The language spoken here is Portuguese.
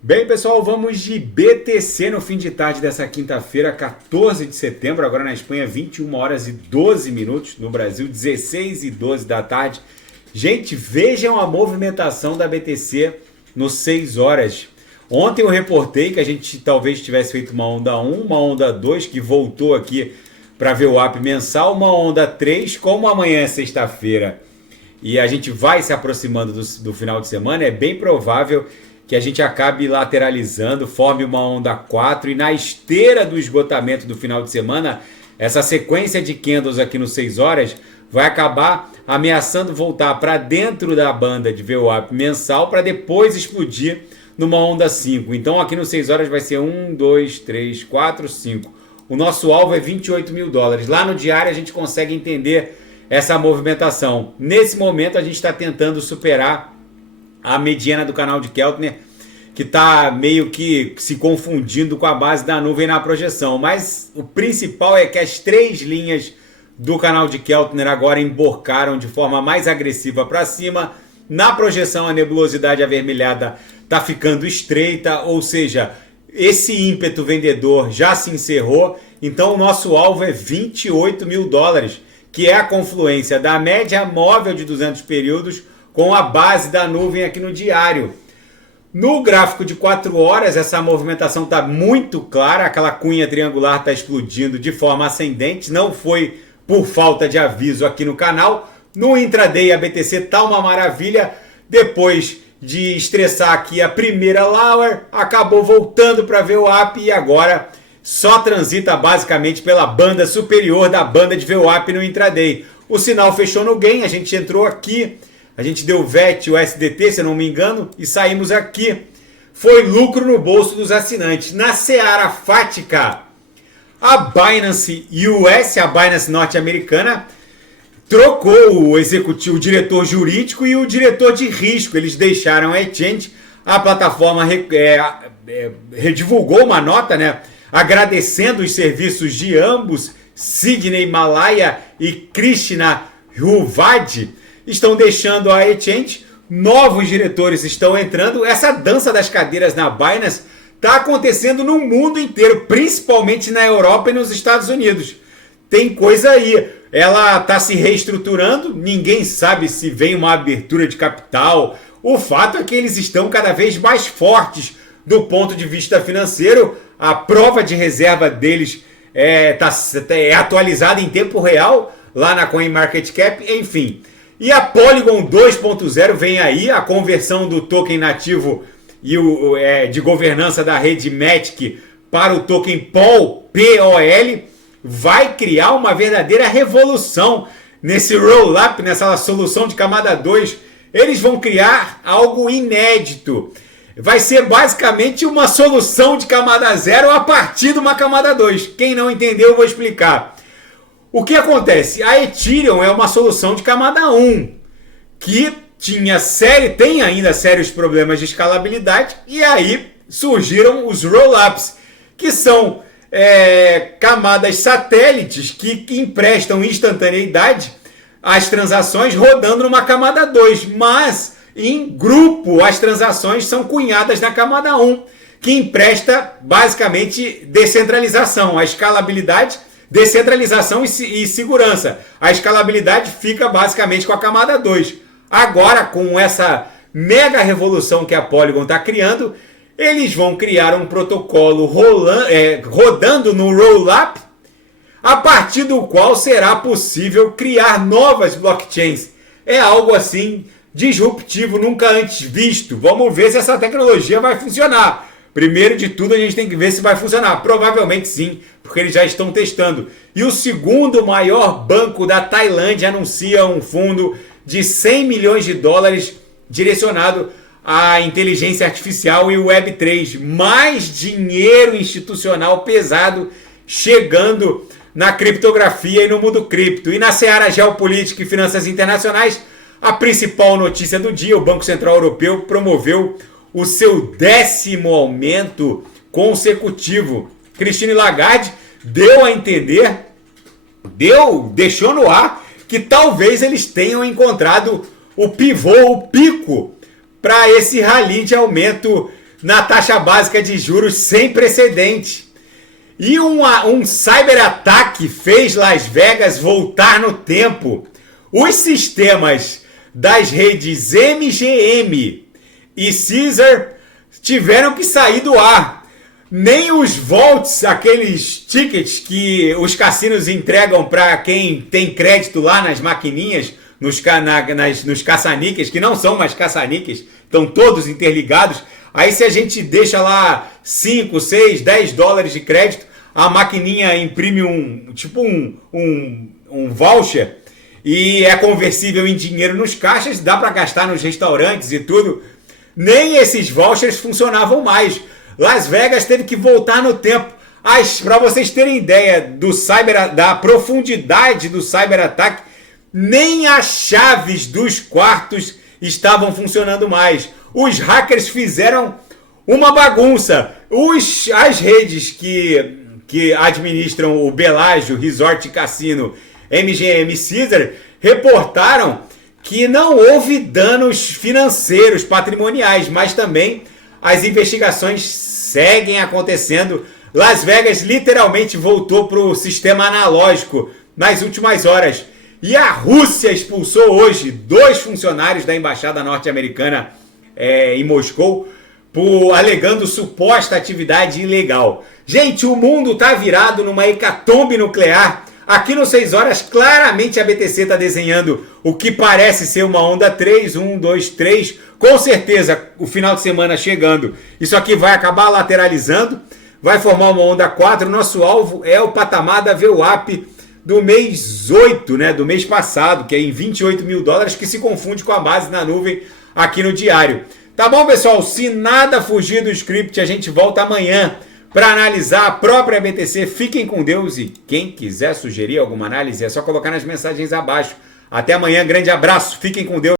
Bem, pessoal, vamos de BTC no fim de tarde dessa quinta-feira, 14 de setembro, agora na Espanha, 21 horas e 12 minutos, no Brasil, 16 e 12 da tarde. Gente, vejam a movimentação da BTC no 6 horas. Ontem eu reportei que a gente talvez tivesse feito uma onda 1, uma onda 2, que voltou aqui para ver o VWAP mensal, uma onda 3, como amanhã é sexta-feira e a gente vai se aproximando do final de semana, é bem provável que a gente acabe lateralizando, forme uma onda 4 e na esteira do esgotamento do final de semana, essa sequência de candles aqui no 6 horas vai acabar ameaçando voltar para dentro da banda de VWAP mensal para depois explodir numa onda 5. Então aqui no 6 horas vai ser 1, 2, 3, 4, 5. O nosso alvo é 28 mil dólares. Lá no diário a gente consegue entender essa movimentação. Nesse momento a gente está tentando superar a mediana do canal de Keltner, que está meio que se confundindo com a base da nuvem na projeção. Mas o principal é que as três linhas do canal de Keltner agora emborcaram de forma mais agressiva para cima. Na projeção, a nebulosidade avermelhada está ficando estreita, ou seja, esse ímpeto vendedor já se encerrou. Então o nosso alvo é 28 mil dólares, que é a confluência da média móvel de 200 períodos com a base da nuvem aqui no diário. No gráfico de 4 horas, essa movimentação está muito clara, aquela cunha triangular está explodindo de forma ascendente, não foi por falta de aviso aqui no canal. No intraday, a BTC está uma maravilha, depois de estressar aqui a primeira lower, acabou voltando para VWAP e agora só transita basicamente pela banda superior da banda de VWAP no intraday. O sinal fechou no gain, a gente entrou aqui, a gente deu VET, o SDT, se eu não me engano, e saímos aqui. Foi lucro no bolso dos assinantes. Na seara fática, a Binance US, a Binance norte-americana, trocou o executivo, o diretor jurídico e o diretor de risco. Eles deixaram a exchange. A plataforma redivulgou uma nota, né, agradecendo os serviços de ambos, Sidney Malaya e Krishna Huvad. Estão deixando a exchange, novos diretores estão entrando. Essa dança das cadeiras na Binance está acontecendo no mundo inteiro, principalmente na Europa e nos Estados Unidos. Tem coisa aí, ela está se reestruturando, ninguém sabe se vem uma abertura de capital. O fato é que eles estão cada vez mais fortes do ponto de vista financeiro. A prova de reserva deles é atualizada em tempo real lá na CoinMarketCap, enfim. E a Polygon 2.0 vem aí, a conversão do token nativo e de governança da rede Matic para o token POL, POL, vai criar uma verdadeira revolução nesse roll-up, nessa solução de camada 2. Eles vão criar algo inédito. Vai ser basicamente uma solução de camada 0 a partir de uma camada 2. Quem não entendeu, eu vou explicar. O que acontece? A Ethereum é uma solução de camada 1, que tem ainda sérios problemas de escalabilidade, e aí surgiram os roll-ups, que são camadas satélites que emprestam instantaneidade às transações rodando numa camada 2, mas em grupo as transações são cunhadas na camada 1, que empresta basicamente descentralização, a escalabilidade, descentralização e segurança. A escalabilidade fica basicamente com a camada 2. Agora, com essa mega revolução que a Polygon está criando, eles vão criar um protocolo rodando no roll-up, a partir do qual será possível criar novas blockchains. É algo assim disruptivo, nunca antes visto. Vamos ver se essa tecnologia vai funcionar. Primeiro de tudo, a gente tem que ver se vai funcionar. Provavelmente sim, porque eles já estão testando. E o segundo maior banco da Tailândia anuncia um fundo de 100 milhões de dólares direcionado à inteligência artificial e Web3. Mais dinheiro institucional pesado chegando na criptografia e no mundo cripto. E na seara geopolítica e finanças internacionais, a principal notícia do dia: o Banco Central Europeu promoveu o seu 10º aumento consecutivo. Christine Lagarde deu a entender, deixou no ar, que talvez eles tenham encontrado o pivô, o pico, para esse rally de aumento na taxa básica de juros sem precedente. E um cyberataque fez Las Vegas voltar no tempo. Os sistemas das redes MGM e Caesar tiveram que sair do ar. Nem os vaults, aqueles tickets que os cassinos entregam para quem tem crédito lá nas maquininhas, nos caça-níqueis, que não são mais caça-níqueis, estão todos interligados. Aí se a gente deixa lá 5, 6, 10 dólares de crédito, a maquininha imprime um voucher e é conversível em dinheiro nos caixas, dá para gastar nos restaurantes e tudo. Nem esses vouchers funcionavam mais. Las Vegas teve que voltar no tempo. Para vocês terem ideia da profundidade do cyberataque, nem as chaves dos quartos estavam funcionando mais. Os hackers fizeram uma bagunça. As redes que administram o Bellagio Resort Cassino, MGM e Caesar, reportaram que não houve danos financeiros, patrimoniais, mas também as investigações seguem acontecendo. Las Vegas literalmente voltou para o sistema analógico nas últimas horas. E a Rússia expulsou hoje 2 funcionários da embaixada norte-americana em Moscou, alegando suposta atividade ilegal. Gente, o mundo está virado numa hecatombe nuclear. Aqui no 6 horas, claramente a BTC está desenhando o que parece ser uma onda 3, 1, 2, 3. Com certeza, o final de semana chegando, isso aqui vai acabar lateralizando, vai formar uma onda 4. Nosso alvo é o patamar da VWAP do mês 8, né, do mês passado, que é em 28 mil dólares, que se confunde com a base na nuvem aqui no diário. Tá bom, pessoal? Se nada fugir do script, a gente volta amanhã para analisar a própria BTC. Fiquem com Deus e quem quiser sugerir alguma análise é só colocar nas mensagens abaixo. Até amanhã, grande abraço, fiquem com Deus.